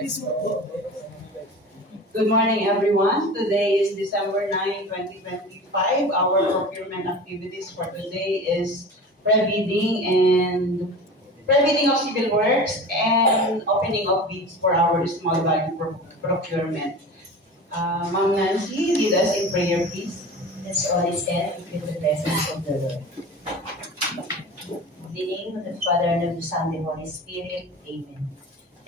Good morning, everyone. Today is December 9, 2025. Our procurement activities for today is pre-bidding of civil works and opening of bids for our small value procurement. Ma'am Nancy, lead us in prayer, please. Let's all stand with the presence of the Lord. In the name of the Father, and of the Son, and the Holy Spirit. Amen.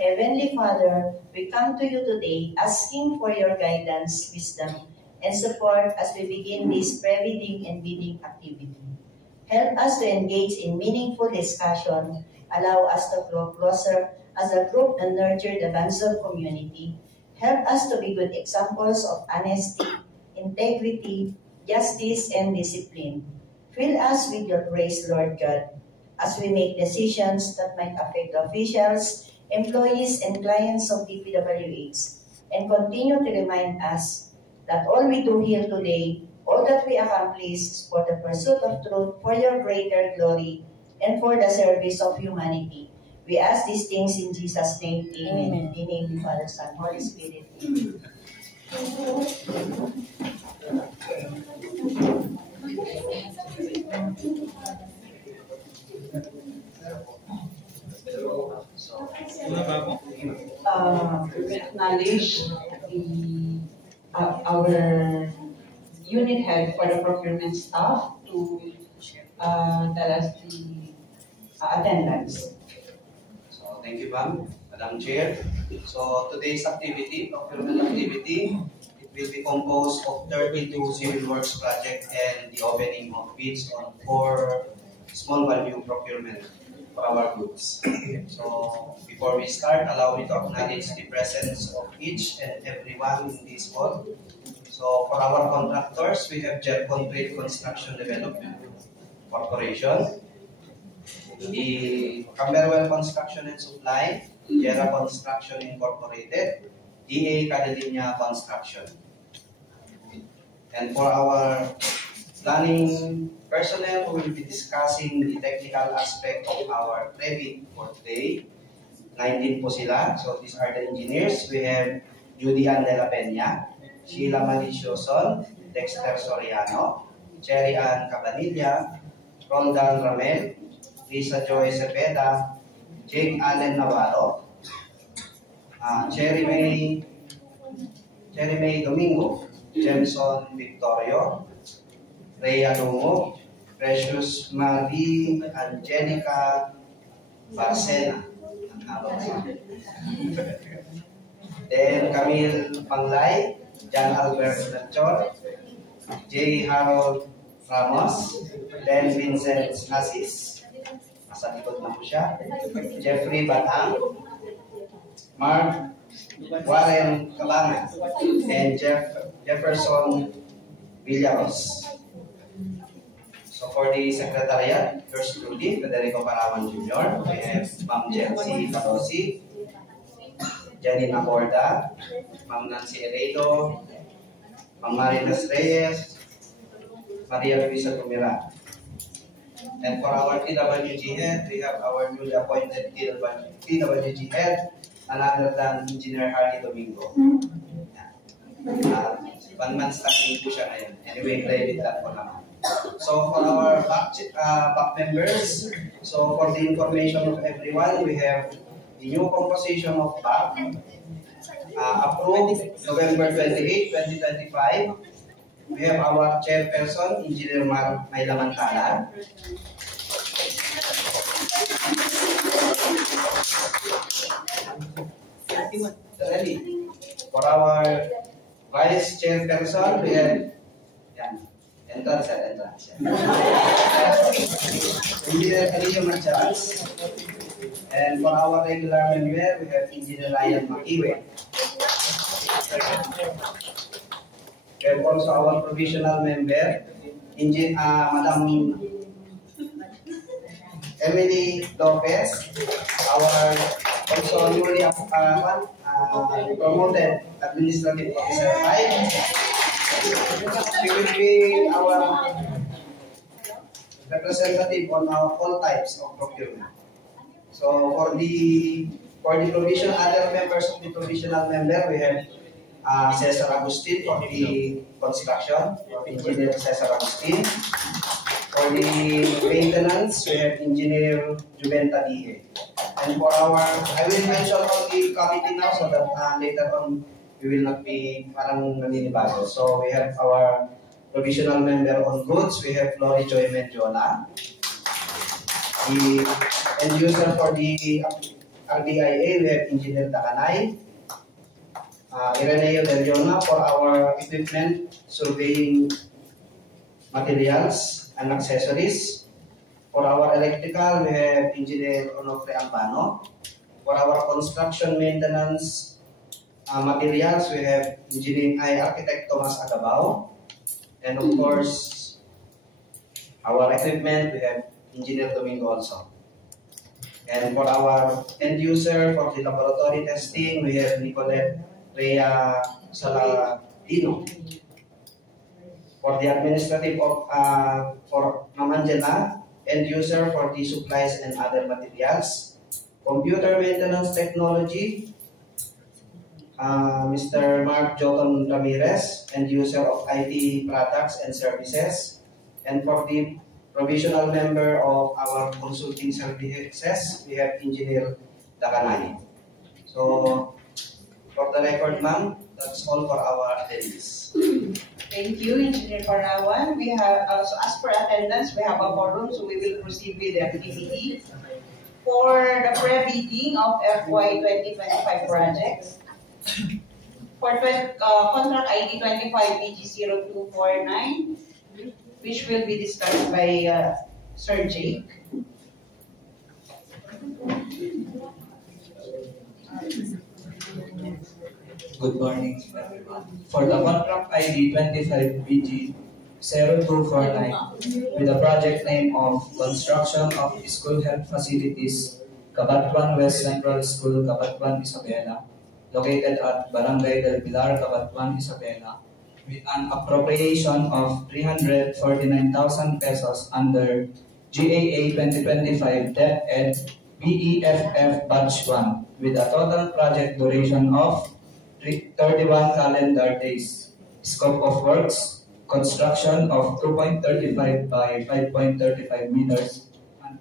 Heavenly Father, we come to you today asking for your guidance, wisdom, and support as we begin this pre-bidding and bidding activity. Help us to engage in meaningful discussion, allow us to grow closer as a group and nurture the bonds of community. Help us to be good examples of honesty, integrity, justice, and discipline. Fill us with your grace, Lord God, as we make decisions that might affect officials, employees, and clients of DPWH, and continue to remind us that all we do here today, all that we accomplish is for the pursuit of truth, for your greater glory, and for the service of humanity. We ask these things in Jesus' name. Amen. In the name of the Father, Son, Holy Spirit. Amen. We acknowledge our unit head for the procurement staff to tell us the attendance. So thank you, ma'am, Madam Chair. So today's activity, procurement activity, it will be composed of 32 civil works project and the opening of bids on 4 small value procurement for our goods. So before we start, allow me to acknowledge the presence of each and everyone in this hall. So for our contractors, we have Jercon Trade Construction Development Corporation, the Camberwell Construction and Supply, Jera Construction Incorporated, DA Cadelinia Construction. And for our planning personnel, who will be discussing the technical aspect of our pre-bid for today. 19 po sila. So these are the engineers. We have Judy Ann de la Peña, Sheila Malicioson, Dexter Soriano, Cherry Ann Cabanilla, Roldan Ramel, Lisa Joy Cepeda, Jake Allen Navarro, Cherry May Domingo, Jameson Victorio, Rhea Lungo, Precious Marie Angelica Barcena. Then Camille Panglay, John Albert Melchor, J. Harold Ramos, then Vincent Asis, nasa likod na po siya, Jeffrey Batang, Mark Warren Cabangan, and Jefferson Villaros. So for the secretariat, first truly, Federico Parawan Jr., we have Ma'am Jency Cadosi, Janine Acorda, Ma'am Nancy Heredo, Ma'am Marinas Reyes, Maria Luisa Tumira. And for our TWG head, we have our newly appointed TWG head, none other than Engineer Harley Domingo. 1 month stacking po siya ngayon. Anyway, credit that po naman. So for our back members, so for the information of everyone, we have the new composition of back, approved November 28, 2025. We have our chairperson, Engineer Mayla Mantala. For our vice chairperson, we have entrance. Engineer Calillo Machas. And for our regular member, we have Engineer Ryan Makiwe. And also our provisional member, Madam Emily Lopez, our also newly promoted administrative officer 5. She will be our representative on all types of procurement. So for the For the provisional, other members of the provisional member, we have Cesar Agustin for the construction, Engineer Cesar Agustin. For the maintenance, we have Engineer Jubenta Dihe. And for our, I will mention all the committee now so that later on we will not be parang naninibago. So we have our provisional member on goods, we have Lori Joy Mendiola. The end user for the RDIA, we have Engineer Takanay. Ireneo Del Leona for our equipment, surveying materials and accessories. For our electrical, we have Engineer Onofre Albano. For our construction maintenance materials, we have Architect Thomas Agabao. And of course, our equipment, we have Engineer Domingo also. And for our end user, for the laboratory testing, we have Nicolette Rhea Saladino. For the administrative for Mamangela, end user for the supplies and other materials. Computer maintenance technology, Mr. Mark Joton Ramirez, end user of IT products and services. And for the provisional member of our consulting services, we have Engineer Takanay. So, for the record, ma'am, that's all for our attendees. Thank you, Engineer Parawan. We have, so as per attendance, we have a quorum, so we will proceed with the activity. For the pre-bidding of FY 2025 projects, for contract ID 25BG0249, which will be discussed by Sir Jake. Good morning, everyone. For the contract ID 25BG0249 with the project name of Construction of School Health Facilities, Cabatuan West Central School, Cabatuan, Isabela, located at Barangay del Pilar, Cabatuan, Isabela, with an appropriation of 349,000 pesos under GAA 2025 DepEd BEFF Batch 1 with a total project duration of 31 calendar days. Scope of works, construction of 2.35 by 5.35 meters and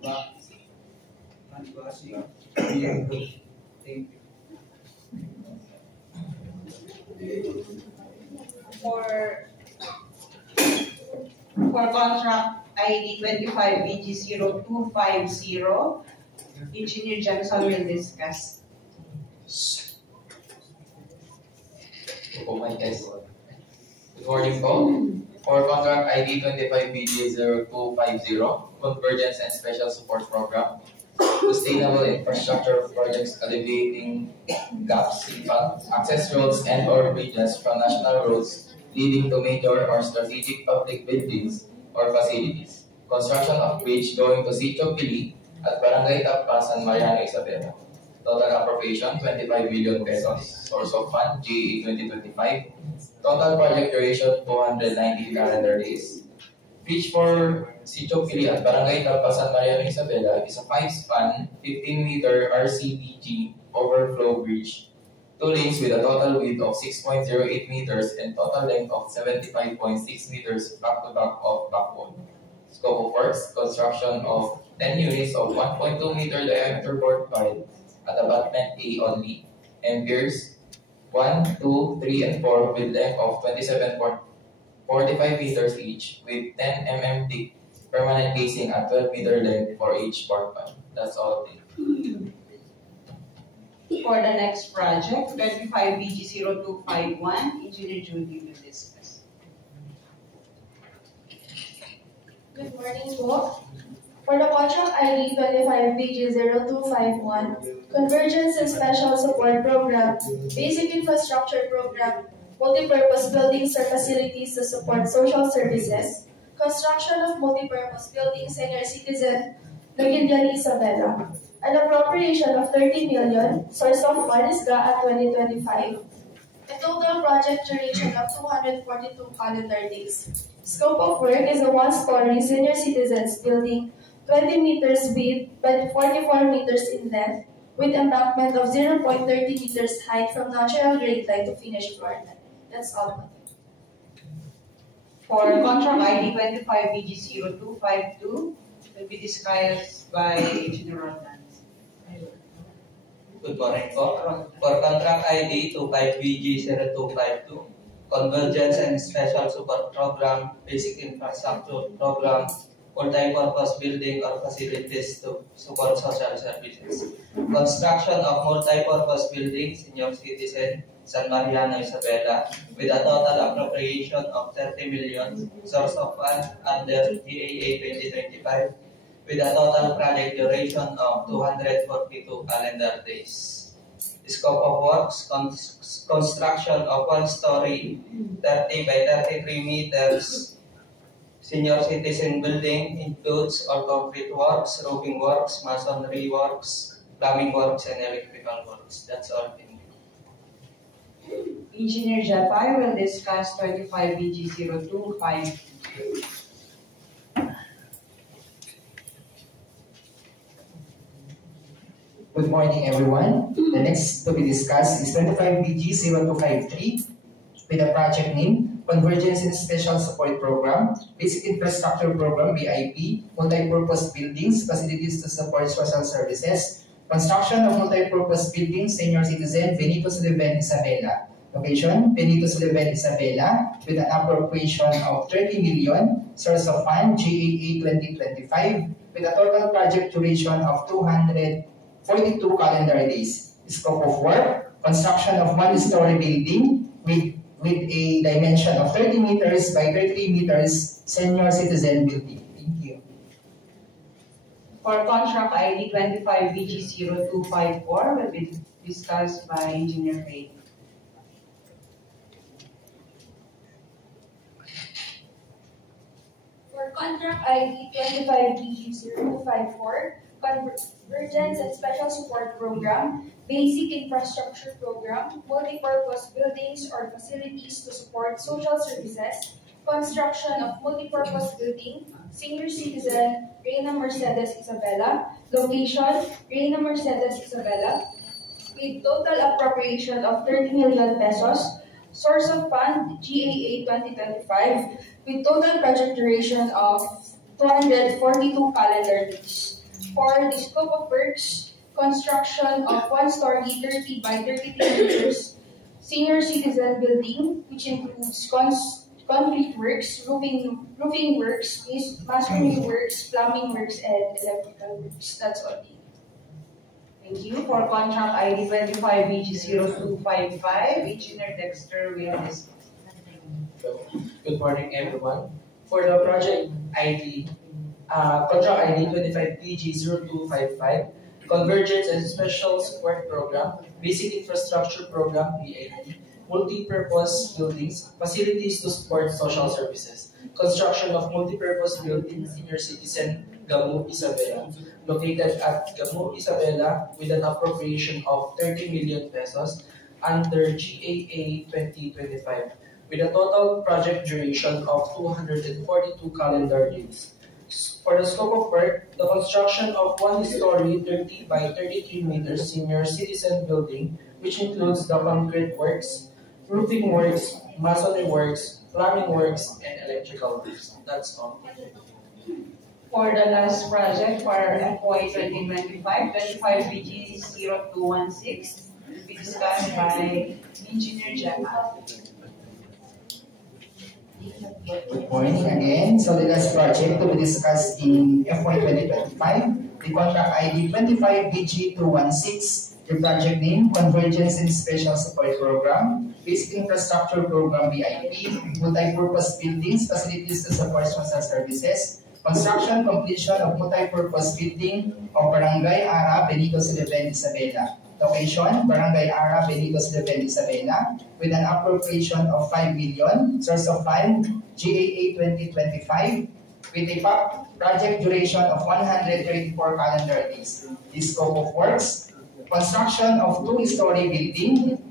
washing being approved. Thank you. For contract ID 25BG0250, Engineer Johnson will discuss. Oh my guys. Good morning po. For contract ID 25BG0250, Convergence and Special Support Program, Sustainable Infrastructure Projects Alleviating Gaps in access roads and or bridges from national roads leading to major or strategic public buildings or facilities. Construction of bridge going to Sitio Pili at Barangay Tapa, San Mariano, Isabela. Total appropriation, 25 million pesos. Source of fund, GAA 2025. Total project duration, 290 calendar days. Bridge for Sitio Pili at Barangay Tapa, San Mariano, Isabela is a 5-span, 15-meter RCPG overflow bridge. 2 lanes with a total width of 6.08 meters and total length of 75.6 meters back-to-back of backbone. Scope of works, construction of 10 units of 1.2 meter diameter board pile at abutment A only, and piers 1, 2, 3, and 4 with length of 27.45 meters each with 10 mm thick permanent casing at 12 meter length for each board pile. That's all. For the next project, 25BG0251, Engineer Judy will discuss. Good morning po. For the contract ID 25BG0251, Convergence and Special Support Program, Basic Infrastructure Program, Multipurpose Buildings or Facilities to Support Social Services, Construction of Multipurpose Buildings, Senior Citizen, Nagilian, Isabela. An appropriation of 30 million, source of fund is GAA 2025. A total project duration of 242 calendar days. Scope of work is a 1-story senior citizens building, 20 meters width by 44 meters in length, with embankment of 0.30 meters height from natural grade line to finished floor line. That's all. For contract ID 25BG0252 will be discussed by Engineer Roland. Good morning po. For contract ID 25BG0252, Convergence and Special Support Program, Basic Infrastructure Program, Multi-Purpose Building or Facilities to Support Social Services. Construction of Multi-Purpose Building, Senior Citizen, San Mariano, Isabela, with a total appropriation of 30 million, source of funds under GAA 2025, with a total project duration of 242 calendar days. Scope of works, construction of one-story, 30 by 33 meters, senior citizen building includes all concrete works, roofing works, masonry works, plumbing works, and electrical works. That's all. Engineer Japay will discuss 25BG0252. Good morning, everyone. The next to be discussed is 25BG0253 with the project name Convergence and Special Support Program, Basic Infrastructure Program (BIP), Multi-Purpose Buildings, Facilities to Support Social Services, Construction of Multi-Purpose Buildings, Senior Citizen, Benito Sullivan, Isabela. Location, Benito Sullivan, Isabela, with an appropriation of 30 million, source of fund, GAA 2025, with a total project duration of 242 calendar days. Scope of work, construction of one-story building with a dimension of 30 meters by 33 meters, senior citizen building. Thank you. For contract ID 25BG0254 will be discussed by Engineer Ray. For contract ID 25BG0254, Convergence and Special Support Program, Basic Infrastructure Program, Multi-Purpose Buildings or Facilities to Support Social Services, Construction of Multi-Purpose Building, Senior Citizen, Reyna Mercedes Isabela, Location, Reyna Mercedes Isabela, with total appropriation of 30 million pesos, source of fund, GAA 2025, with total project duration of 242 calendar days. For the scope of works, construction of one-story 30 by 33 meters, senior citizen building, which includes concrete works, roofing works, masonry works, plumbing works, and electrical works. That's all. Thank you. For contract ID 25BG0255, Engineer Dexter will discuss. Good morning, everyone. For the project ID, contract ID 25BG0255, Convergence and Special Support Program, Basic Infrastructure Program (BIP), Multi-Purpose Buildings, Facilities to Support Social Services, Construction of Multi-Purpose Buildings, Senior Citizen, Gamu, Isabela, located at Gamu, Isabela, with an appropriation of 30 million pesos under GAA 2025, with a total project duration of 242 calendar days. For the scope of work, the construction of one-story 30 by 33 meters senior citizen building, which includes the concrete works, roofing works, masonry works, plumbing works, and electrical works. That's all. For the last project for FY 2025, 25BG0216 will be discussed by Engineer Japay. Good morning again. So the last project to be discussed in FY 2025, the contract ID 25BG216, the project name Convergence and Special Support Program, Basic Infrastructure Program (BIP), Multi-Purpose Buildings, Facilities to Support Social Services, Construction Completion of Multi-Purpose Building of Barangay Ara, Benito Sullivan, Isabela. Location, Barangay Ara, Benito Sullivan, Isabela, with an appropriation of 5 million, source of fund, GAA 2025, with a project duration of 134 calendar days. The scope of works, construction of two-story building,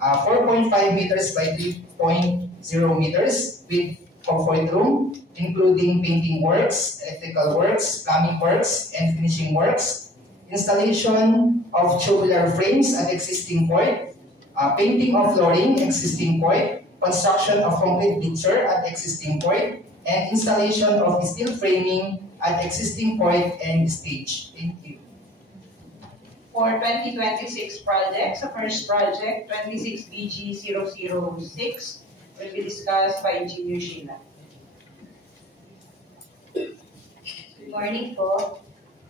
4.5 meters by 3.0 meters, with comfort room, including painting works, electrical works, plumbing works, and finishing works, installation of tubular frames at existing court, painting of flooring, existing court, construction of concrete mixer at existing court, and installation of steel framing at existing court and stage. Thank you. For 2026 projects, the first project, 26BG006, will be discussed by Engineer Sheila. Good morning po.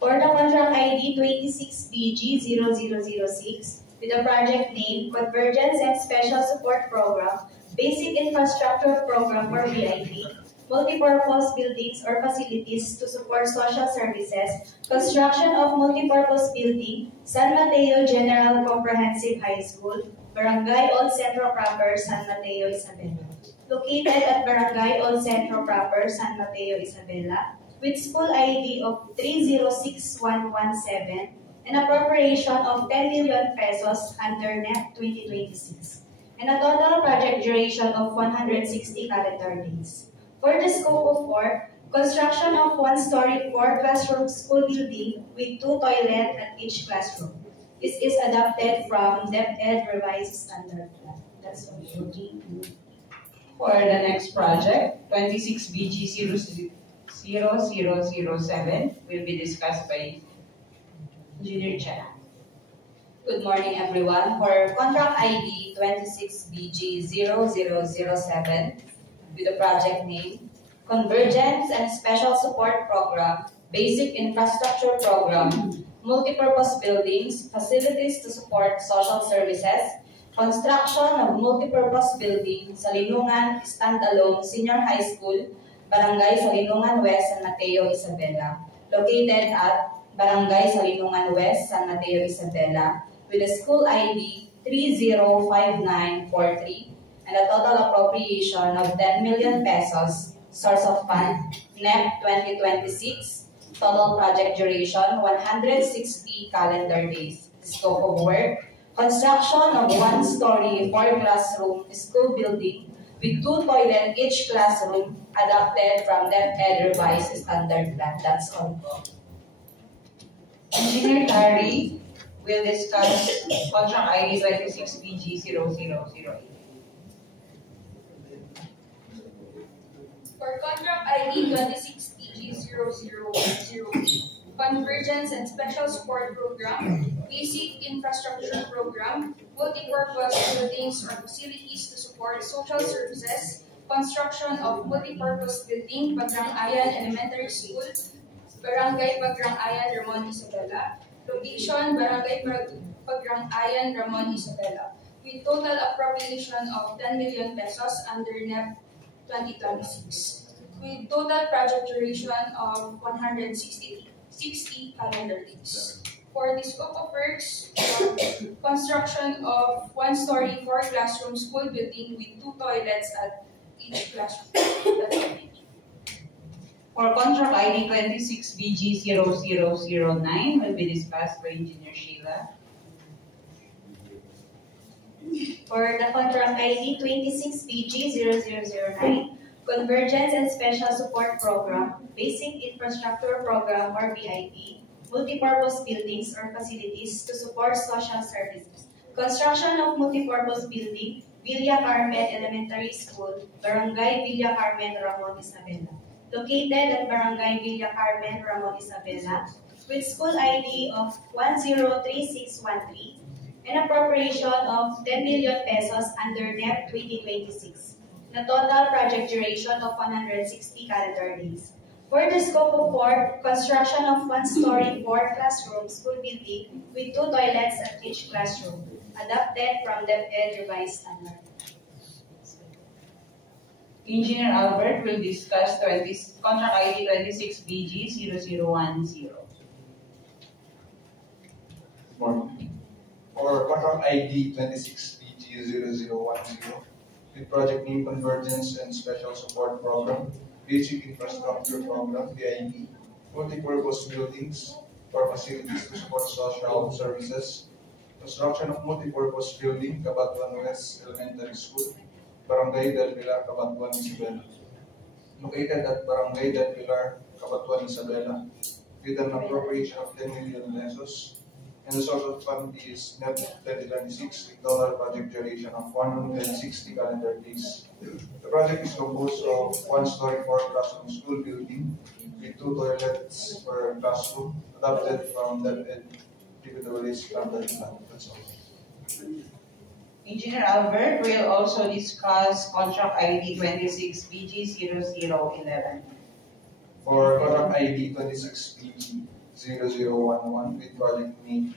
For the contract ID 26BG0006, with the project name Convergence and Special Support Program, Basic Infrastructure Program or BIP, multipurpose buildings or facilities to support social services, construction of multipurpose building, San Mateo General Comprehensive High School, Barangay Old Centro Proper, San Mateo, Isabela. Located at Barangay Old Centro Proper, San Mateo, Isabela, with school ID of 306117 and appropriation of 10 million pesos under NEP 2026, and a total project duration of 160 calendar days. For the scope of work, construction of one-story 4-classroom school building with 2 toilets at each classroom. This is adopted from DepEd Revised Standard Plan. That's all. For the next project, 26BG0007, will be discussed by Engineer Chen. Good morning, everyone. For contract ID 26BG0007, with the project name Convergence and Special Support Program, Basic Infrastructure Program, Multipurpose Buildings, Facilities to Support Social Services, Construction of Multipurpose Building, Salinungan Standalone Senior High School, Barangay Salinungan West, San Mateo, Isabela, located at Barangay Salinungan West, San Mateo, Isabela, with a school ID 305943 and a total appropriation of 10 million pesos, source of fund, NEP 2026, total project duration 160 calendar days. Scope of work, construction of one-story 4-classroom school building with 2 toilets each classroom, adopted from DepEd Revised Standard Plan. That's all. Engineer Tari will discuss contract ID 26BG0008. For contract ID 26BG0010, Convergence and Special Support Program, Basic Infrastructure Program, Multipurpose Buildings or Facilities to Support Social Services, Construction of Multipurpose Building, Bagrang Ayan Elementary School, Barangay Bagrang Ayan, Ramon, Isabela. Location, Barangay Bagrang Ayan, Ramon, Isabela. With total appropriation of 10 million pesos under NEP 2026. With total project duration of 160 calendar days. For the scope of works, construction of one-story 4-classroom school building with 2 toilets at each classroom. That's all. For contract ID 26BG0009, will be discussed by Engineer Sheila. For the contract ID 26BG0009, Convergence and Special Support Program, Basic Infrastructure Program or BIP, Multipurpose Buildings or Facilities to Support Social Services, Construction of Multipurpose Building, Villa Carmen Elementary School, Barangay Villa Carmen, Ramon, Isabela. Located at Barangay Villa Carmen, Ramon, Isabela, with school ID of 103613 and appropriation of 10 million pesos under NEP 2026. The total project duration of 160 calendar days. For the scope of work, construction of one-story 4-classroom school building with 2 toilets at each classroom, adopted from DepEd Revised Standard. Engineer Albert will discuss contract ID 26BG0010. Morning. For contract ID 26BG0010, with project name Convergence and Special Support Program, Basic Infrastructure Program, BIP, Multipurpose Buildings for Facilities to Support Social Services, construction of multipurpose building, Cabatuan West Elementary School, Barangay Del Pilar, Cabatuan, Isabela. Located at Barangay Del Pilar, Cabatuan, Isabela, with an appropriation of 10 million pesos. And the source of fund is NEP 2026 total project duration of 160 calendar days. The project is composed of one-story, four-classroom school building with 2 toilets per classroom, adapted from DepEd DPWH standard plan. That's all. Engineer Albert will also discuss contract ID 26 BG0011. For contract ID 26 BG0011 with project name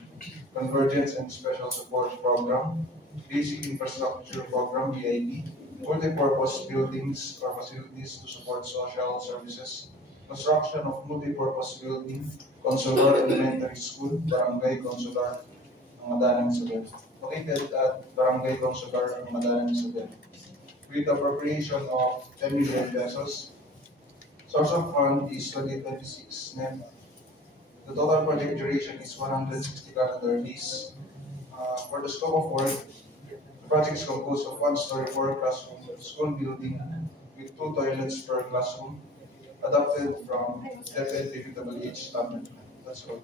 Convergence and Special Support Program, Basic Infrastructure Program (BIP), multi-purpose buildings or facilities to support social services, construction of multi-purpose building, Consular Elementary School, Barangay Consular, Madalang Isabel, located at Barangay Consular, Madalang Isabel, with appropriation of 10 million pesos. Source of fund is 2026 NEP. The total project duration is 160 calendar days. For the scope of work, the project is composed of one-story, four-classroom school building with 2 toilets per classroom, adapted from DepEd DPWH standard. That's all.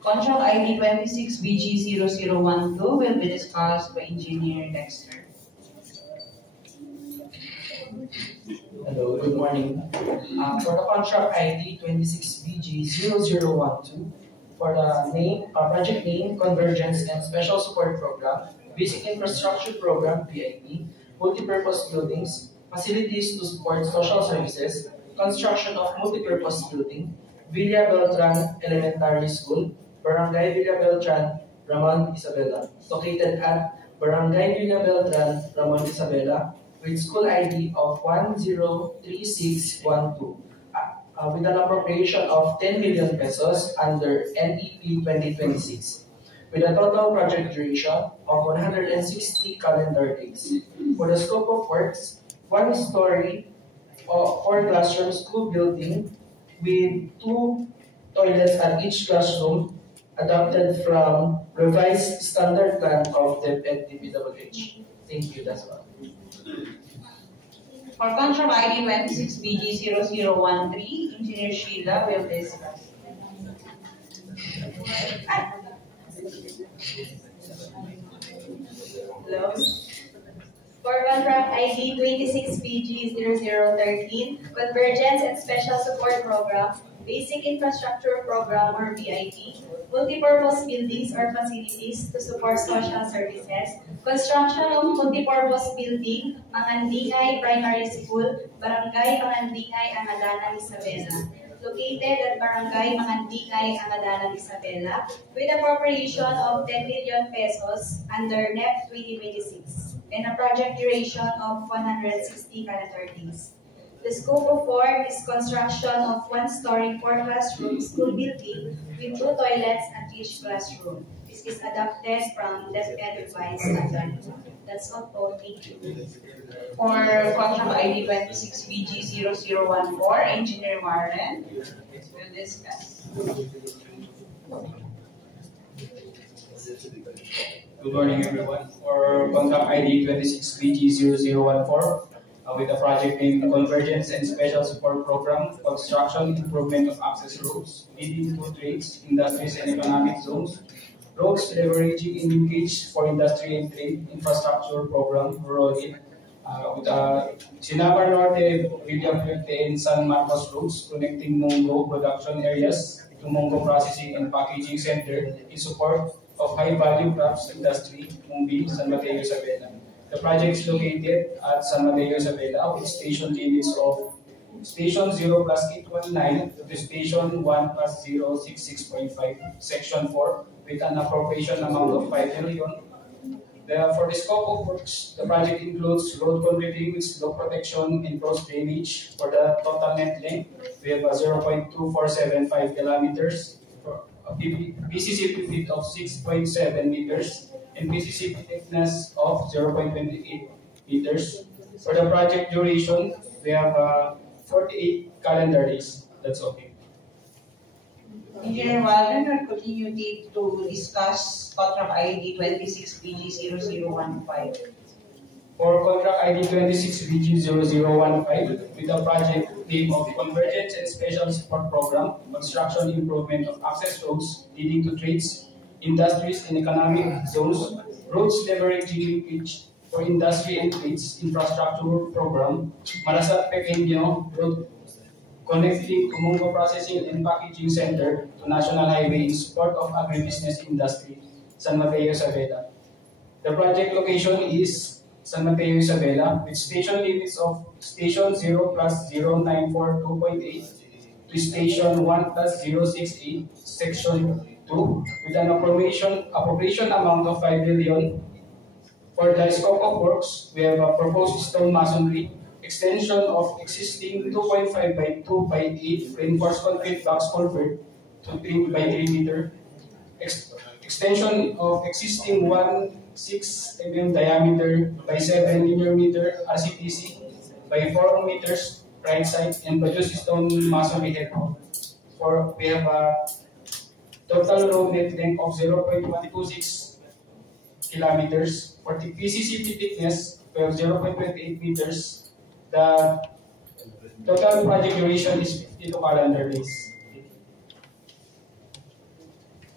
Contract ID 26 BG0012 will be discussed by Engineer Dexter. Hello, good morning. For the contract ID 26BG0012, for the project name Convergence and Special Support Program, Basic Infrastructure Program (BIP), multipurpose buildings, facilities to support social services, construction of multipurpose building, Villa Beltran Elementary School, Barangay Villa Beltran, Ramon Isabela, located at Barangay Villa Beltran, Ramon Isabela, with school ID of 103612, with an appropriation of 10 million pesos under NEP 2026, with a total project duration of 160 calendar days. For the scope of works, one-story, four-classroom school building with 2 toilets at each classroom, adopted from revised standard plan of the DPWH. Thank you, that's all. For contract ID 26 BG0013, Engineer Sheila will discuss. Hello. For contract ID 26 BG0013, Convergence and Special Support Program, Basic Infrastructure Program or BIP, multipurpose buildings or facilities to support social services, construction of multipurpose building, Mangandingay Primary School, Barangay Mangandingay, Angadanan, Isabela, located at Barangay Mangandingay, Angadanan, Isabela, with appropriation of 10 million pesos under NEP 2026 and a project duration of 160 calendar days. The scope of work is construction of one-story, four-classroom school building with 2 toilets at each classroom. This is adopted from DepEd revised standard. That's all for thank you. For contract ID 26 BG0014, Engineer Marlen will discuss. Good morning, everyone. For contract ID 26 BG0014, with the project name Convergence and Special Support Program, Construction, Improvement of Access Roads, leading to trades, industries, and economic zones, roads leveraging in linkage for industry and trade, infrastructure program, rural aid, with Sinabar Norte, Villa Fuerte, and San Marcos roads, connecting Mongo production areas to Mongo Processing and Packaging Center in support of high-value crops industry, Mumbi, San Mateo, Isabela. The project is located at San Mateo, Isabela, with station limits of Station 0 plus 819 to Station 1 plus 066.5, Section 4, with an appropriation amount of 5 million. For the scope of works, the project includes road concreting with slope protection and cross drainage. For the total net length, we have a 0.2475 kilometers, a PCCP width of 6.7 meters, and PCCP thickness of 0.28 meters. For the project duration, we have 48 calendar days. That's okay. Engineer Walden will continue to discuss contract ID 26 BG0015. For contract ID 26BG0015 with the project name of Convergence and Special Support Program, Construction Improvement of Access Roads leading to trades, industries and economic zones, roads leveraging linkage for industry and trades, infrastructure program, Marasat Pequeño Road connecting Tumungo Processing and Packaging Center to National Highway in support of agribusiness industry, San Mateo, Isabela. The project location is San Mateo, Isabela, with station limits of Station 0 plus 0942.8 to Station 1 plus 068, Section 2, with an appropriation amount of 5 billion. For the scope of works, we have a proposed stone masonry, extension of existing 2.5 by 2 by 8 reinforced concrete box culvert to 3 by 3 meter, extension of existing 1.6 mm diameter by 7 linear meter RCTC by 4 meters right side, and produce stone masonry head. We have a total road net length of 0.126 kilometers. For the PCCP thickness, we have 0.28 meters. The total project duration is 52 calendar days.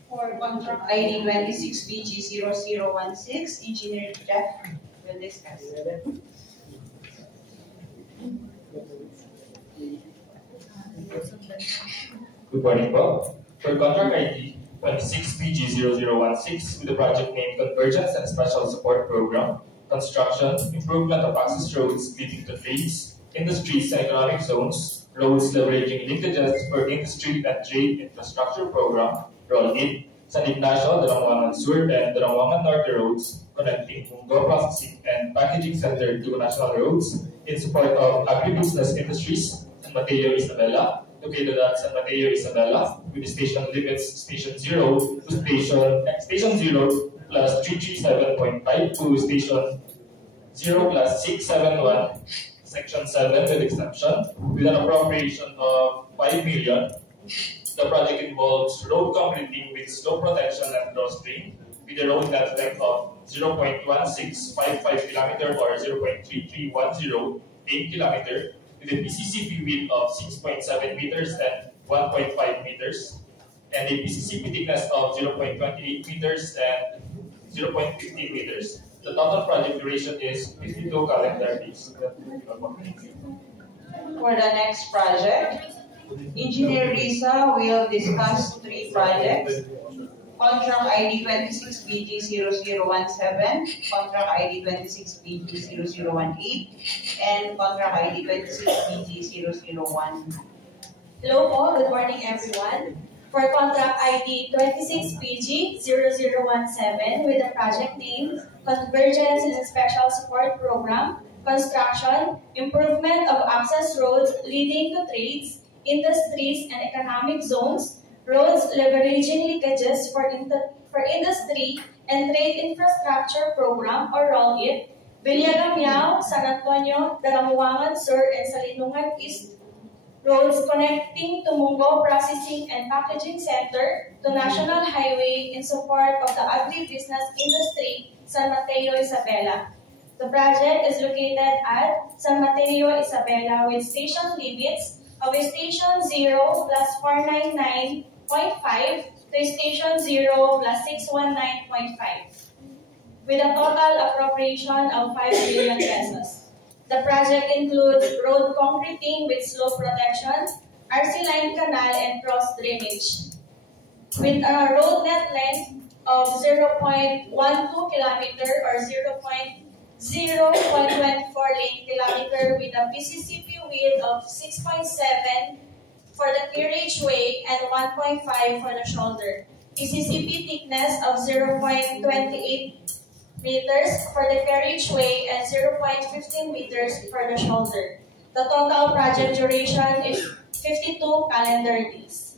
For contract ID 26BG0016, Engineer Jeff will discuss. Good morning, Bob. For contract ID 26BG0016 with the project name Convergence and Special Support Program, Construction, Improvement of Access Roads leading to trades, industries and economic zones, roads leveraging linkages for industry and trade infrastructure program, ROLID, San Ignacio, Daranguangan Sur, and Daranguangan Norte roads, connecting Mungo Processing and Packaging Center to national roads in support of agribusiness industries, San Mateo, Isabela, located at San Mateo, Isabela, with the station limits Station 0 to Station 0 plus 337.5 to Station 0 plus 671, Section 7 with exemption, with an appropriation of 5 million. The project involves road concreting with slope protection and drawstring, with a road net length of 0.1655 km or 0.3310 km, with a PCCP width of 6.7 meters and 1.5 meters, and a PCCP thickness of 0.28 meters and 0.15 meters. The total project duration is 52 calendar days. For the next project, Engineer Risa will discuss 3 projects. Contract ID 26BG0017, Contract ID 26BG0018, and Contract ID 26BG001. Hello po, good morning everyone. For contract ID 26BG0017 with the project name Convergence and Special Support Program, Construction, Improvement of Access Roads leading to trades, industries and economic zones, roads leveraging linkages for industry and trade infrastructure program or ROLID, Villagamiao, San Antonio, Daranguangan Sur and Salinungan East, roads connecting Tumungo Processing and Packaging Center to National Highway in support of the agribusiness industry, San Mateo, Isabela. The project is located at San Mateo, Isabela with station limits of Station 0 plus 499.5 to Station 0 plus 619.5 with a total appropriation of 5 billion pesos. The project includes road concreting with slope protection, RC line canal, and cross drainage. With a road net length of 0.12 kilometer or 0.24 lane kilometer with a PCCP width of 6.7 for the carriageway and 1.5 for the shoulder. PCCP thickness of 0.28 meters for the carriageway and 0.15 meters for the shoulder. The total project duration is 52 calendar days.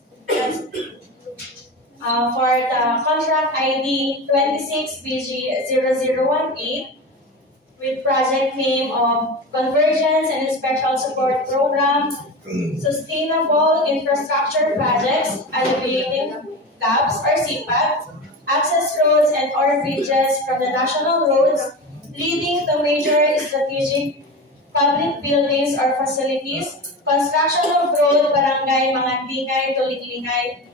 For the contract ID 26BG0018 with project name of Convergence and Special Support Program, Sustainable Infrastructure Projects, Alleviating Gaps or CPAG, access roads and or bridges from the national roads leading to major strategic public buildings or facilities, construction of road, barangay, Mangandingay, Tuliglingay,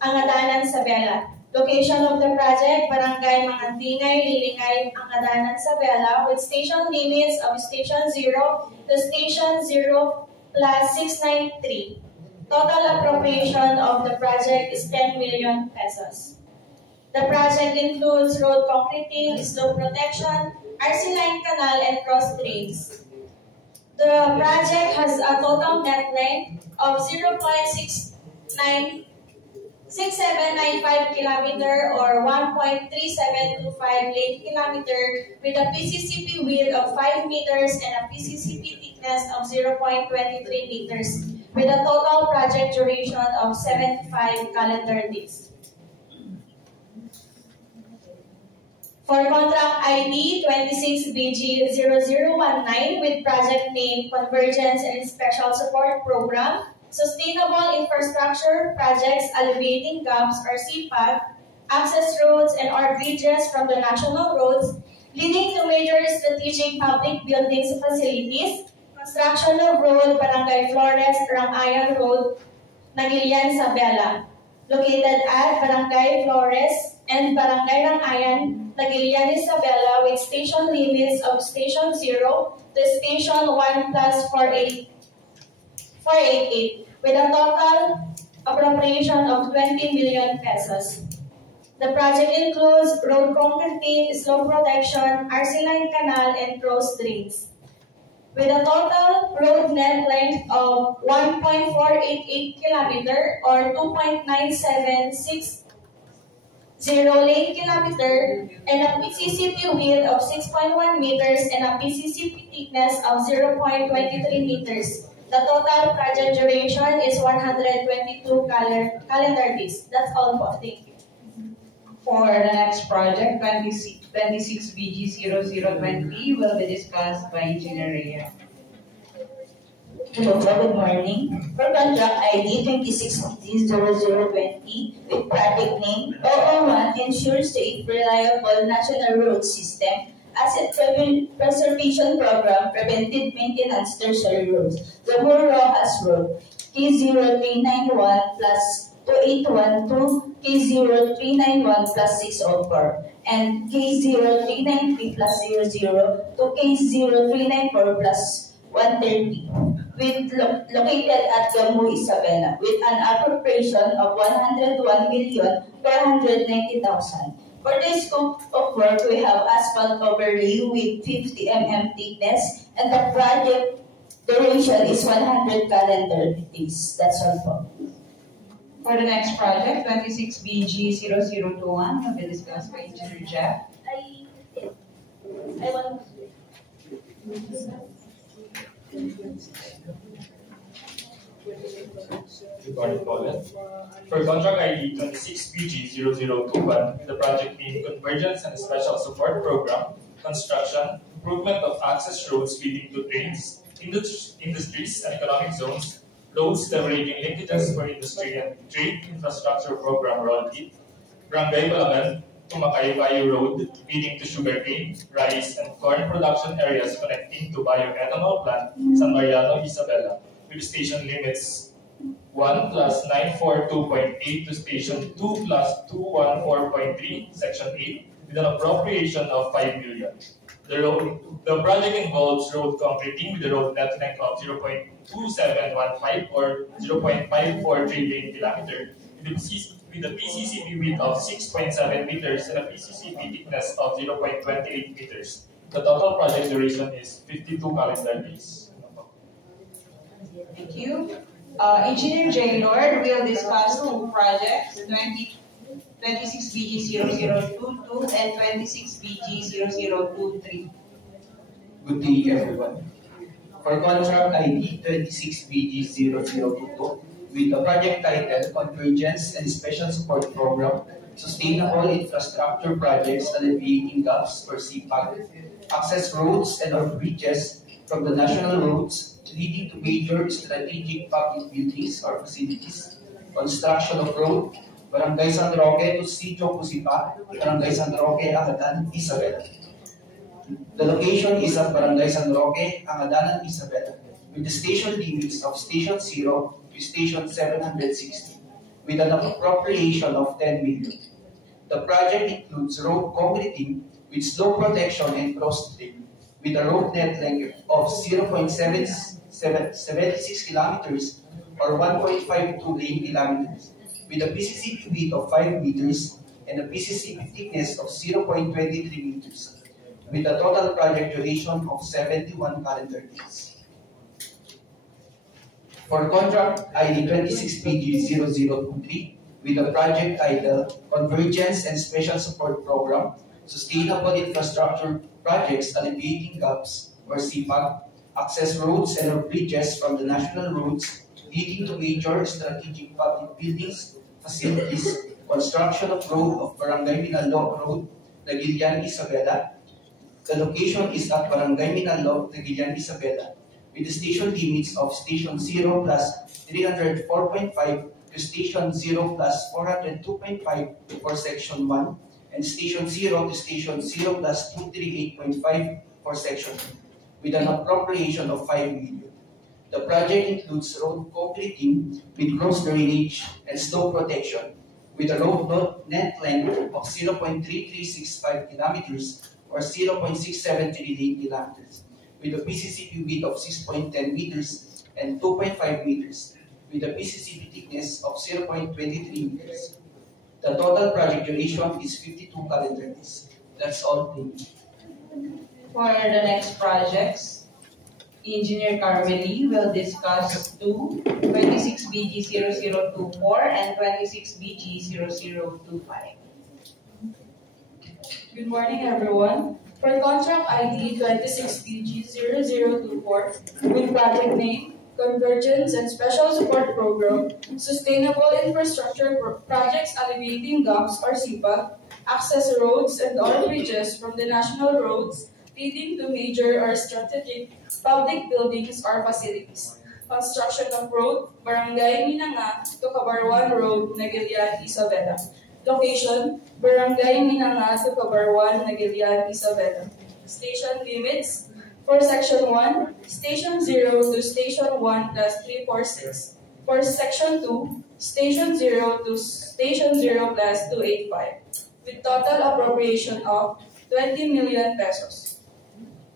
Angadanan, Sabela. Location of the project, Barangay Mangandingay, Lilingay, Angadanan, Sabela, with station limits of Station 0 to Station 0 plus 693. Total appropriation of the project is 10 million pesos. The project includes road concreting, slope protection, RC line canal, and cross drains. The project has a total net length of 0.6795 kilometer or 1.3725 lane kilometer with a PCCP width of 5 meters and a PCCP thickness of 0.23 meters with a total project duration of 75 calendar days. For contract ID 26BG0019 with project name Convergence and Special Support Program, Sustainable Infrastructure Projects Alleviating Gaps or CPAG, access roads and or bridges from the national roads, leading to major strategic public buildings and facilities, construction of road Barangay Flores, Rangayan Road, Nagilian, Sabela, located at Barangay Flores and Barangay Rangayan, Nagilian, Isabela, with station limits of Station 0 to Station 1 plus 488, with a total appropriation of 20 million pesos. The project includes road concreting, slope protection, RC line canal, and cross drains. With a total road net length of 1.488 kilometer or 2.9760 lane kilometer and a PCCP width of 6.1 meters and a PCCP thickness of 0.23 meters. The total project duration is 122 calendar days. That's all po. Thank you. For the next project, 26BG0020 will be discussed by Engineer Rhea. Hello, good morning. For contract ID 26BG0020 with project name 001 ensure safe, reliable national road system, asset preservation program, preventive maintenance tertiary roads. The Rojas Road, K0391 plus 2812, K0391 plus 604, and K0393 plus 00 to K0394 plus 130, located at Gamu, Isabela, with an appropriation of 101,490,000. For the scope of work, we have asphalt overlay with 50 mm thickness, and the project duration is 100 calendar days. That's all po. For the next project, 26BG0021 will be discussed by Engineer Jeff. I want Regarding Poland. For contract ID 26BG0021, the project name Convergence and Special Support Program, construction, improvement of access roads leading to trains, industries and economic zones, roads leveraging linkages for industry and trade infrastructure program ROLIT, Barangay Balangan, Tumacayo Road leading to sugarcane, rice, and corn production areas connecting to bioethanol plant San Mariano, Isabela, with station limits 1 plus 942.8 to station 2 plus 214.3, section 8, with an appropriation of 5 million. The project involves road concreting with a road net length of 0.2715 or 0.543 lane kilometer, with a PCCP width of 6.7 meters and a PCCP thickness of 0.28 meters. The total project duration is 52 calendar days. Thank you. Engineer J. Lord will discuss two projects, 26BG0022 and 26BG0023. Good day, everyone. For contract ID 26BG0022, with the project title Convergence and Special Support Program, Sustainable Infrastructure Projects Alleviating Gaps for CPAG, access roads and or bridges from the national roads leading to major strategic public buildings or facilities, construction of road, Barangay San Roque to Sitio Pusipa, Barangay San Roque, Angatan, Isabela. The location is at Barangay San Roque, Angadanan, Isabela, with the station limits of Station 0 to Station 760, with an appropriation of 10 million. The project includes road concreting with slope protection and cross drain, with a road net length of 0.76 kilometers or 1.52 lane kilometers, with a PCCP width of 5 meters and a PCCP thickness of 0.23 meters, with a total project duration of 71 calendar days. For contract ID 26PG0023, with a project title Convergence and Special Support Program, Sustainable Infrastructure Projects Alleviating Gaps, or CPAG, access roads and bridges from the national roads leading to major strategic public buildings, facilities, construction of road of Barangay Minalo Road, Nagilian, Isabela. The location is at Barangay Minalo, Nagilian, Isabela, with the station limits of Station 0 plus 304.5 to Station 0 plus 402.5 for Section 1, and Station 0 to Station 0 plus 238.5 for Section 2, with an appropriation of 5 million. The project includes road concreting with cross drainage and slope protection, with a road net length of 0.3365 kilometers or 0.673 lane kilometers, with a PCCP width of 6.10 meters and 2.5 meters, with a PCCP thickness of 0.23 meters. The total project duration is 52 calendar days. That's all. Thank you. For the next projects, Engineer Carmeli will discuss 26BG0024 and 26BG0025. Good morning, everyone. For contract ID 26BG0024 with project name Convergence and Special Support Program, Sustainable Infrastructure Projects Alleviating Gaps or CPAG, access roads and or bridges from the national roads leading to major or strategic public buildings or facilities. Construction of road, Barangay Minanga to Cabarwan Road, Nagilian, Isabela. Location, Barangay Minanga to Cabarwan, Nagilian, Isabela. Station limits, for Section 1, Station 0 to Station 1 plus 346. For Section 2, Station 0 to Station 0 plus 285. With total appropriation of 20 million pesos.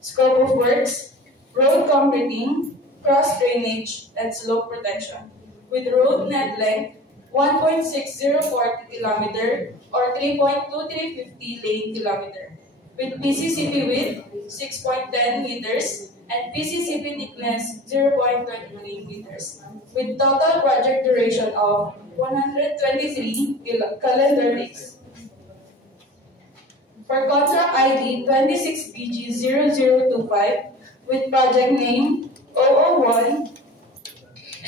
Scope of works, road concreting, cross drainage, and slope protection. With road net length 1.6040 kilometer or 3.2350 lane kilometer. With PCCP width 6.10 meters and PCCP thickness 0.23 meters. With total project duration of 123 calendar days. For contract ID 26BG0025 with project name 001,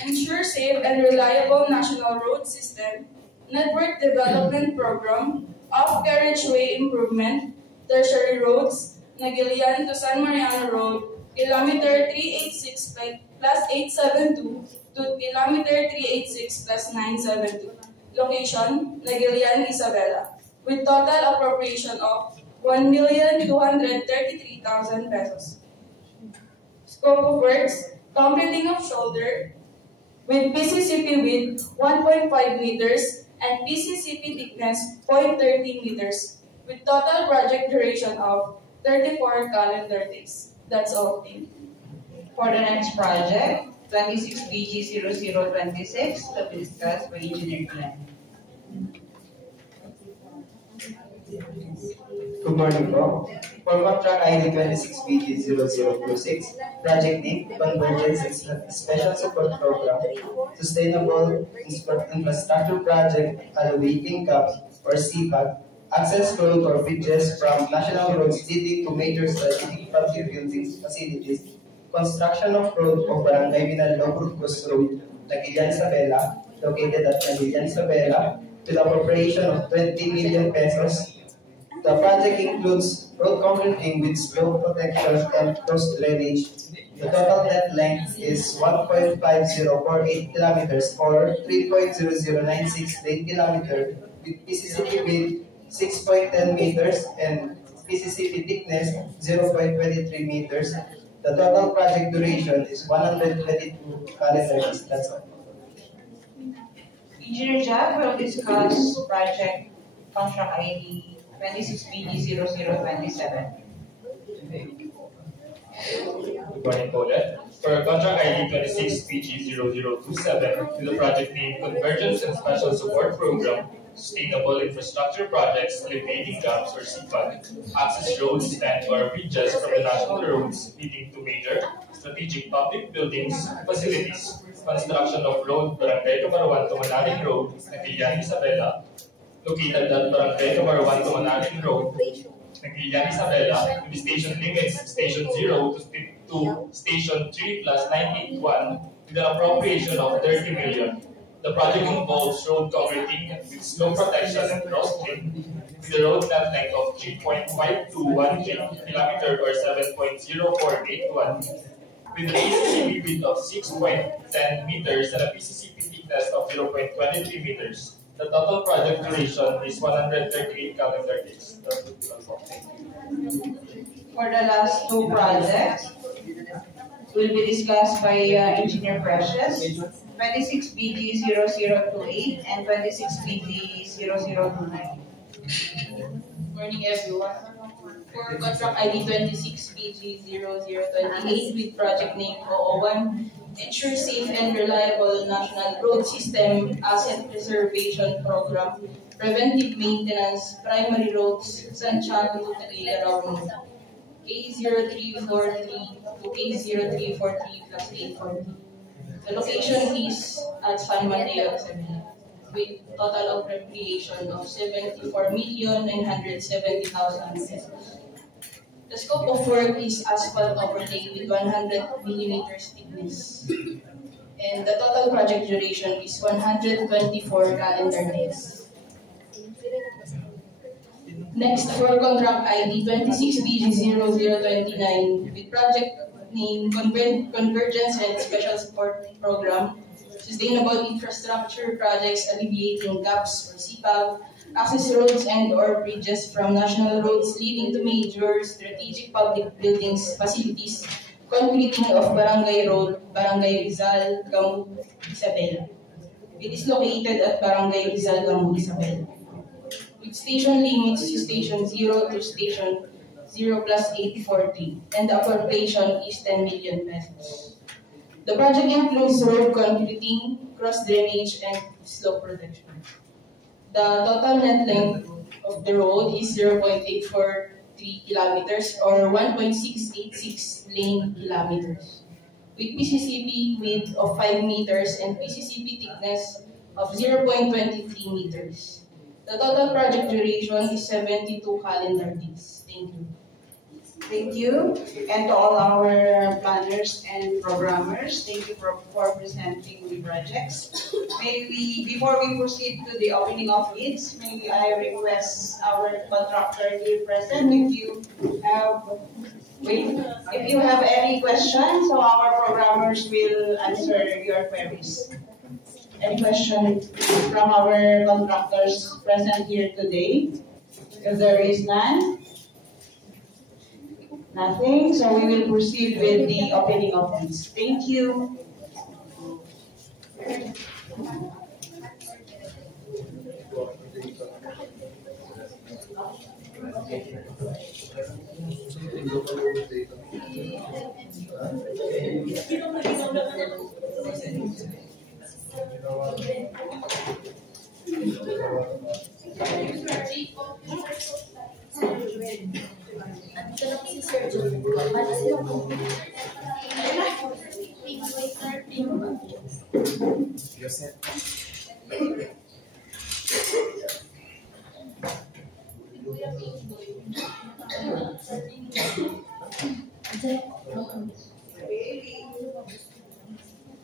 Ensure Safe and Reliable National Road System, Network Development Program, Off-Carriageway Improvement, Tertiary Roads, Nagilian to San Mariano Road, kilometer 386 plus 872 to kilometer 386 plus 972. Location, Nagilian, Isabela. With total appropriation of 1,233,000 pesos. Scope of works, completing of shoulder with PCCP width 1.5 meters and PCCP thickness 0.30 meters with total project duration of 34 calendar days. That's all. Thank you. For the next project, 26BG0026 to be discussed by Engineer Glenn. Good morning, po. For contract ID 26BG0026, project name Convergence and Special Support Program, Sustainable Infrastructure Project Alleviating Gaps or CPAG, access road or bridges from national roads leading to major strategic public buildings facilities, construction of road of Barangay Minalo Burgos Road, Nagilian, Isabela, located at Nagilian, Isabela, with appropriation of 20 million pesos. The project includes road concreting with slope protection and cross drainage. The total net length is 1.5048 kilometers or 3.0096 lane kilometer with PCCP width 6.10 meters and PCCP thickness 0.23 meters. The total project duration is 122 calendar days. That's all. Engineer Jack will discuss project contract ID 26BD0027. Good morning, Colette. For contract ID 26PG0027 with the project name Convergence and Special Support Program, Sustainable Infrastructure Projects Alleviating Gaps or CPAG, access roads and/or bridges from the national roads leading to major strategic public buildings, facilities, construction of road Barangay Camarawan to Manaling Road, Nagilian, Isabela, located at Barangay Camarawan to Manaling Road, Nagilian, Isabela, with the station limits Station 0 to Station 3 plus 981 with an appropriation of 30 million. The project involves road concreting with snow protection and crossing with a road net length of 3.5213 km or 7.0481 with a PCCP width of 6.10 meters and a PCCP thickness of 0.23 meters. The total project duration is 138 calendar days. For the last two projects, will be discussed by Engineer Precious, 26BD0028 and 26BD0029. Morning everyone. For contract ID 26BG0028 with project name 001, ensure safe and reliable national road system asset preservation program, preventive maintenance, primary roads, Santiago to Around K0343 to K0343 plus 840. The location is at San Mateo, Isabela, with total appropriation of 74,970,000 pesos. The scope of work is asphalt overlay with 100 millimeters thickness. And the total project duration is 124 calendar days. Next, for contract ID 26BG0029 with project name Convergence and Special Support Program, Sustainable Infrastructure Projects Alleviating Gaps or CPAG, access roads and/or bridges from national roads leading to major strategic public buildings, facilities, concreting of Barangay Road, Barangay Rizal, Gamu, Isabela. It is located at Barangay Rizal, Gamu, Isabela, with station limits to Station 0 to Station 0 plus 840, and the appropriation is 10 million pesos. The project includes road concreting, cross drainage, and slope protection. The total net length of the road is 0.843 kilometers or 1.686 lane kilometers, with PCCP width of 5 meters and PCCP thickness of 0.23 meters. The total project duration is 72 calendar days. Thank you. Thank you. And to all our planners and programmers, thank you for presenting the projects. Before we proceed to the opening of bids, maybe I request our contractor here present if you have any questions, so our programmers will answer your queries. Any question from our contractors present here today? If there is none, nothing, so we will proceed with the opening of bids. Thank you.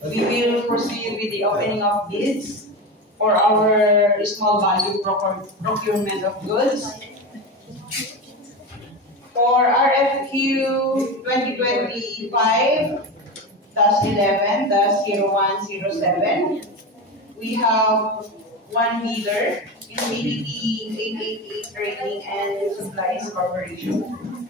We will proceed with the opening of bids for our small value procurement of goods. For RFQ 2025-11-0107, we have one bidder, Infinity 888 Trading and Supplies Corporation.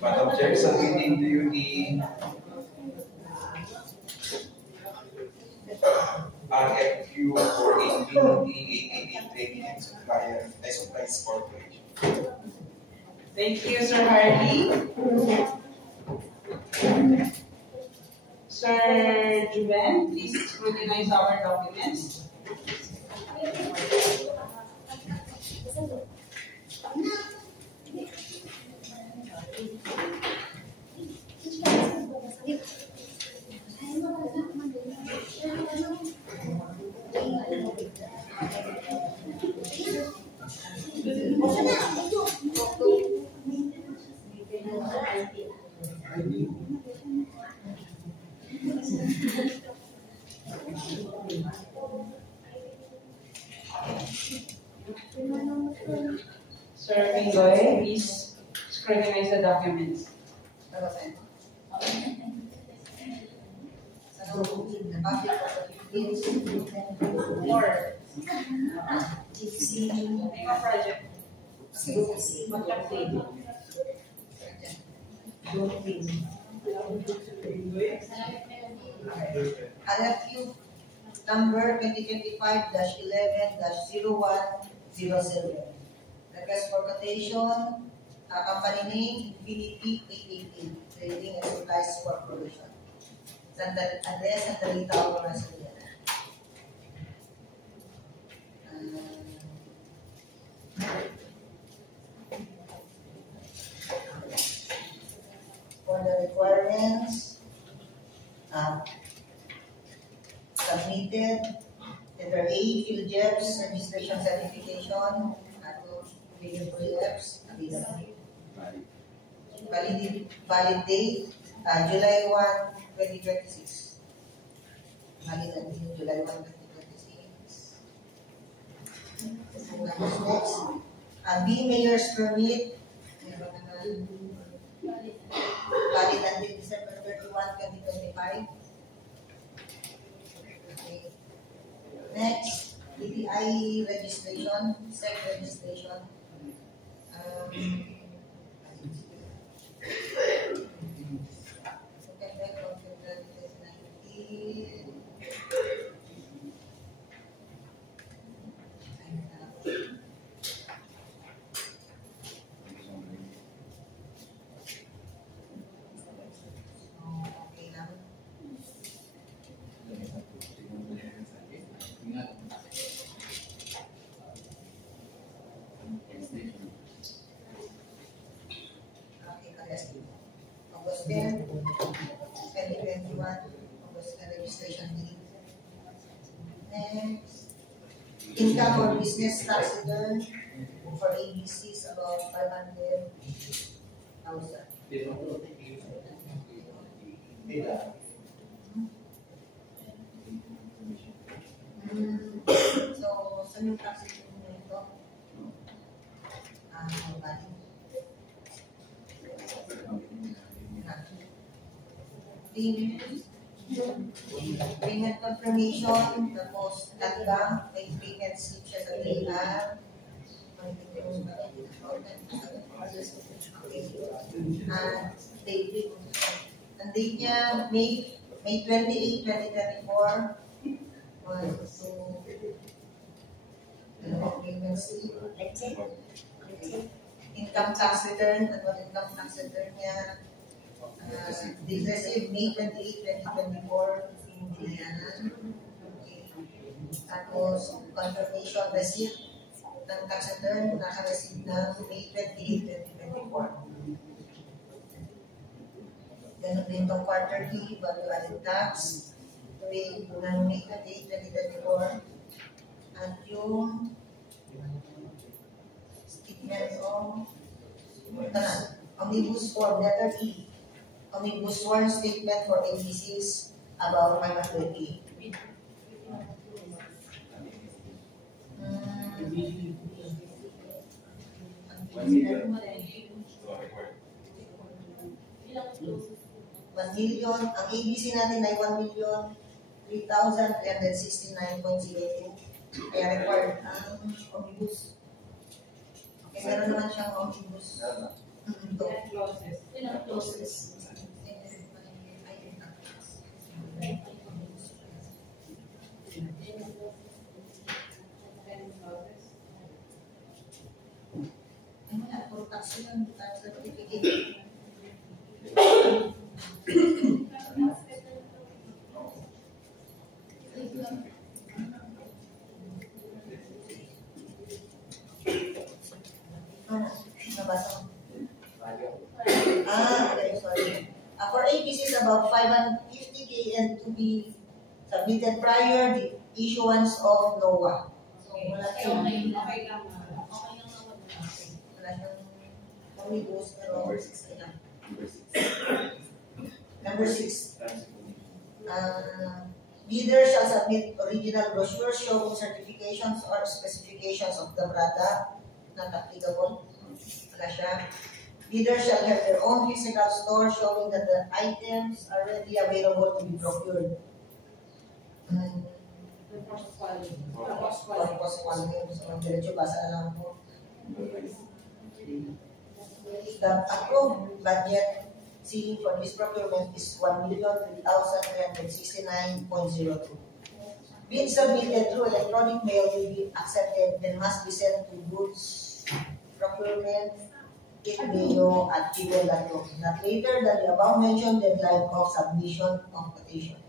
Madam Chair, submitting to you the RFQ for Infinity 888 Trading and Supplies Corporation. Thank you, Sir Harley. Sir Juven, please scrutinize our documents. Sir Mingoy, please scrutinize the documents. Project. RFQ number 2025-11-0107. Request for quotation, company name, Infinity 888, Trading and Supplies Corporation. Address, Santa Rita, Ocorazon. For the requirements, submitted, letter A, PhilJEPS registration certification, valid date, July 1, 2026. Valid until July 1, 2026. B, mayor's permit, valid until December 31, 2025. Okay. Next, DTI registration, SEC registration. August 10, 2021, August registration date. Next, income or business tax return for ABCs about 500,000. So, saan yung tax return nyo ito? Payment confirmation, tapos bank, may payment slip siya sa PR. Ang date niya, May 28, 2024. Payment slip. Income tax return, income tax return niya. Received May 28, 2024. Okay. Tapos, confirmation receipt ng tax return, naka-receive ng May 28, 2024. Ganun din itong quarterly, value-added tax, paid ng May 28, 2024. At yung statement of omnibus form, letter E. Omnibus sworn statement for ABCs about 500K. 1,000,000. Ang ABC natin ay 1,003,369.02. Kaya required ang omnibus. Okay, meron naman siyang omnibus. Clauses. Puro tax yun, tax certificate. Nabasa ko. Okay, sorry. For APC is about 550K and to be submitted prior the issuance of NOAA. So, wala siyang omnibus, pero Number 6. Bidder shall submit original brochures showing certifications or specifications of the product not applicable. Wala siya. Bidder shall have their own physical store showing that the items are readily available to be procured. Purpose quality. So, diretso basa na lang po. The approved budget ceiling for this procurement is 1,003,369.02. Bids submitted through electronic mail will be accepted and must be sent to goods procurement @mayo at gmail.com, not later than the above mentioned deadline of submission of petition.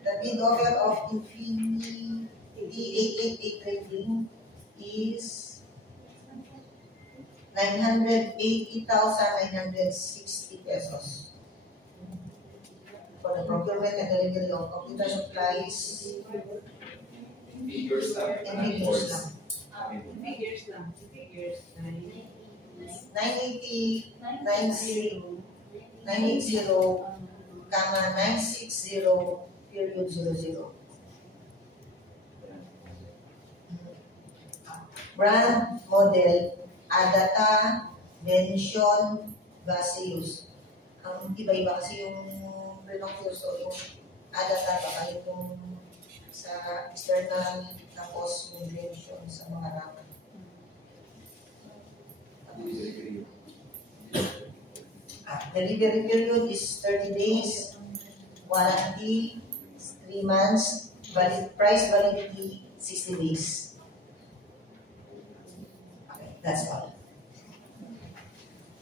The bid offer of Infinity 888 trading is 980,960 pesos for the procurement and delivery of computer supplies Figures lang. and figures lang. Figures lang. Figures. 980, 960,960.00. Brand, model, Adata, Mention, Gaseous. Ang iba-iba kasi yung Renoculus o yung Adata, baka yung sa external, tapos yung Mention sa mga ramen. Delivery period is 30 days, warranty 3 months, price validity 60 days. Okay, that's all.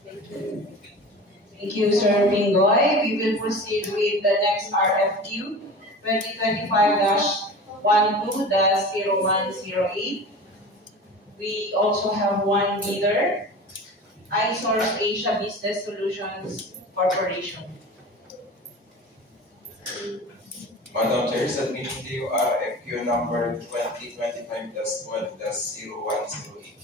Thank you, Sir Pingoy. We will proceed with the next RFQ, 2025-12-0108. We also have one bidder, iSource Asia Business Solutions Corporation. Madam Chair, submitting to you RFQ number 2025-12-0108.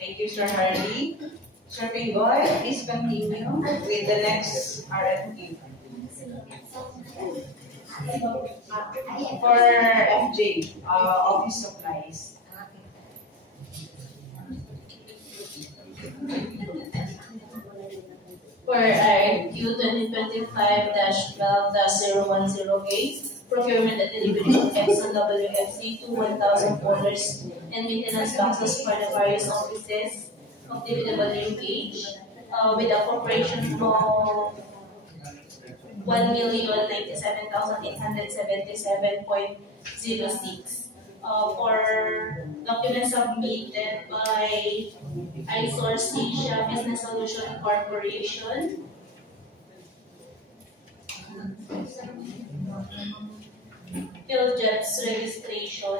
Thank you, Sir Harley. Sir Pingoy, please continue with the next RFQ. For FJ, office supplies. For RFQ 2025-12-010A, procurement and delivery of Exxon WFC to 1,000 folders and maintenance boxes for the various offices of dividable linkage with a corporation of 1,097,877.06. For documents submitted by iSource Asia Business Solution Corporation, Philjets registration,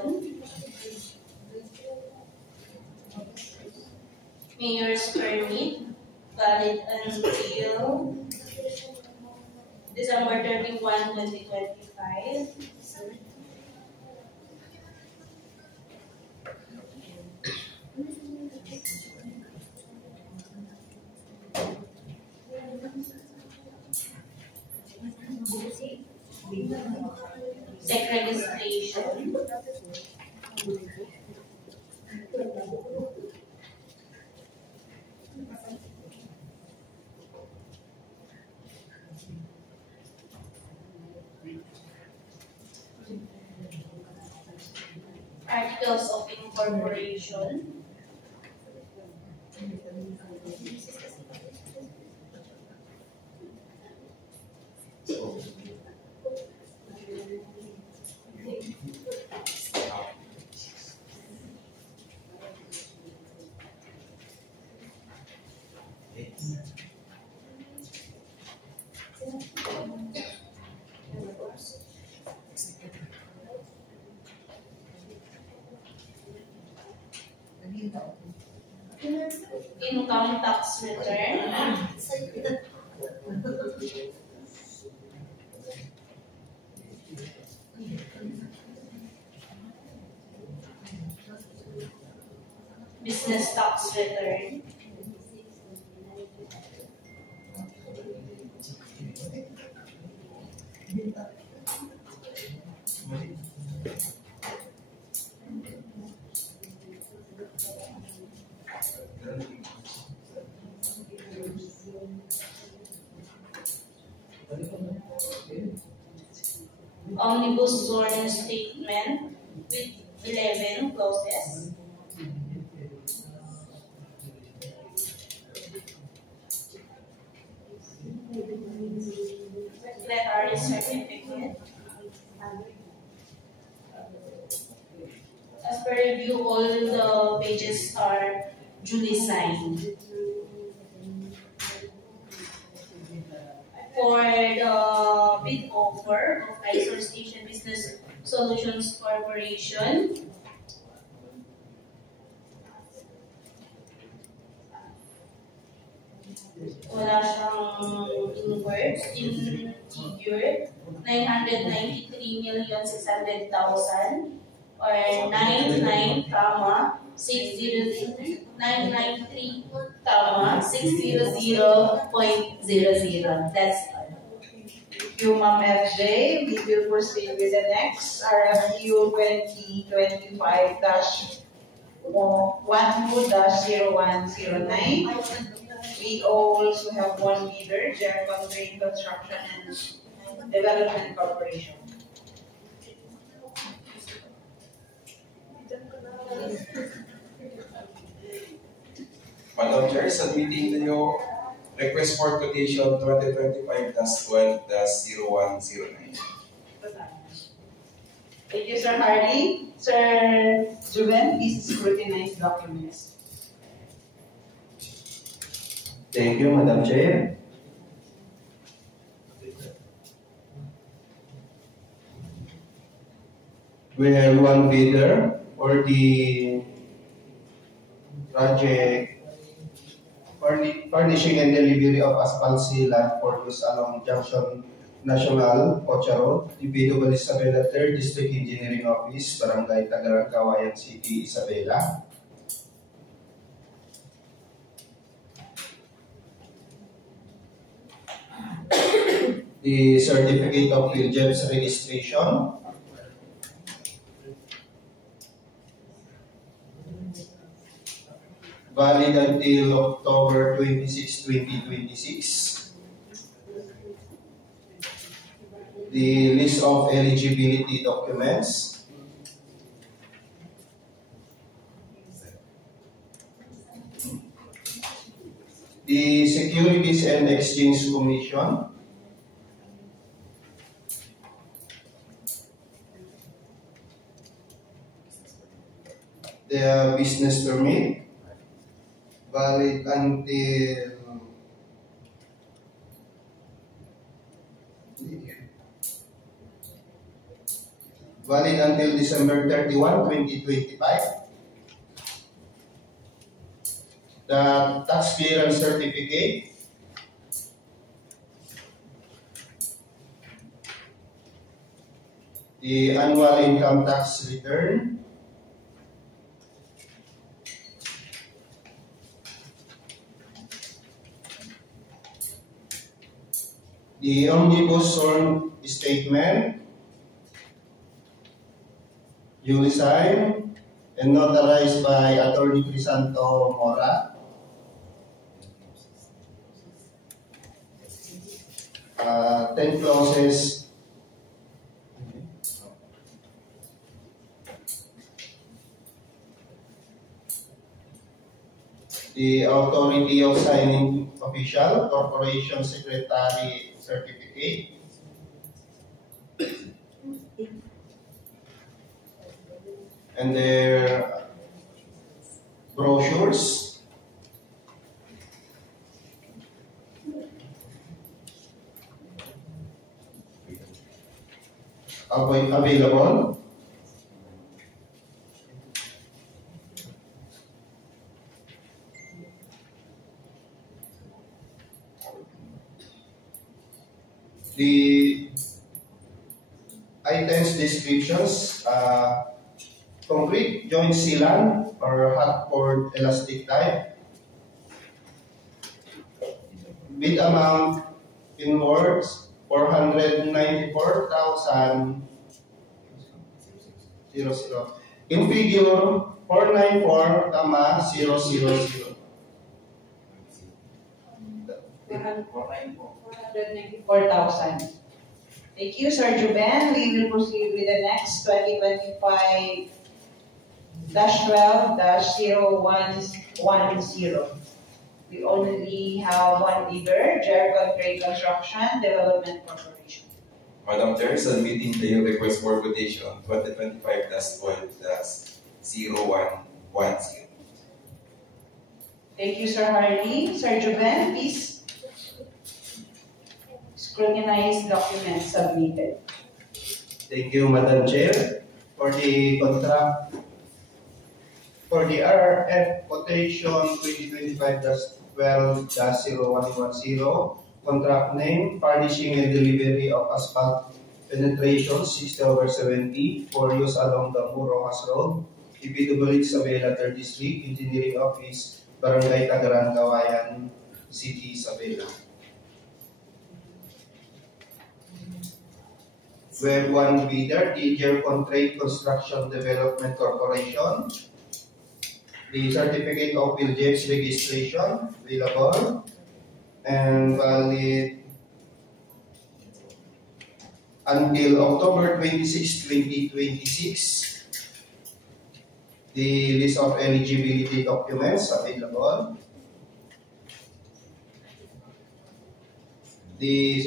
Mayor's permit, valid until December 31, 2025. Sec registration. Articles of incorporation. Income tax return. Business tax return. Omnibus zone statement with 11 clauses. Secretary certificate. As per review, all the pages are duly signed. For the bid offer of iSource Station Business Solutions Corporation, wala siyang in words, in figure, 993,600,000 or 993,600.00. That's all. Thank you, Ma'am FJ. We will proceed with the next RFQ 2025-12-0109. We also have one bidder, Jericho Green Construction and Development Corporation. Madam Chair, submitting to you request for quotation 2025-12-0109. Thank you, Sir Hardy. Sir Juven, please scrutinize documents. Thank you, Madam Chair. We have one bidder for the project furnishing and delivery of asphalt sealant for use along Junction National, Pocha Road, Divido Isabela 3rd District Engineering Office, Barangay Tagarang, Kawayan City, Isabela. The certificate of PhilJEBS registration, valid until October 26, 2026. The list of eligibility documents, the Securities and Exchange Commission, the business permit, valid until December 31, 2025. The tax clearance certificate, the annual income tax return, The omnibus sworn statement, duly signed and notarized by Attorney Crisanto Mora. 10 clauses. The authority of signing official, corporation secretary certificate, and their brochures, available. The items descriptions, concrete joint sealant or hot poured elastic type. Bid amount in words 494,000. In figure 494,000. 494,000. Thank you, Sir Juben. We will proceed with the next 2025-12-0110. We only have one bidder, Jercon Trade Construction Development Corporation. Madam Chair, submitting the request for quotation 2025-12-0110. Thank you, Sir Hardy. Sir Juben, please scrutinize documents submitted. Thank you, Madam Chair. For the contract, for the RRF quotation 2025-12-0110, contract name, furnishing and delivery of asphalt penetration 60/70 for use along the Murojas Road, DPWH Isabela 3rd District, Engineering Office, Barangay Tagaran, Kawayan City, Isabela. We have one bidder, the Jercon Trade Construction Development Corporation. The certificate of Biljets registration available and valid until October 26, 2026. The list of eligibility documents available. The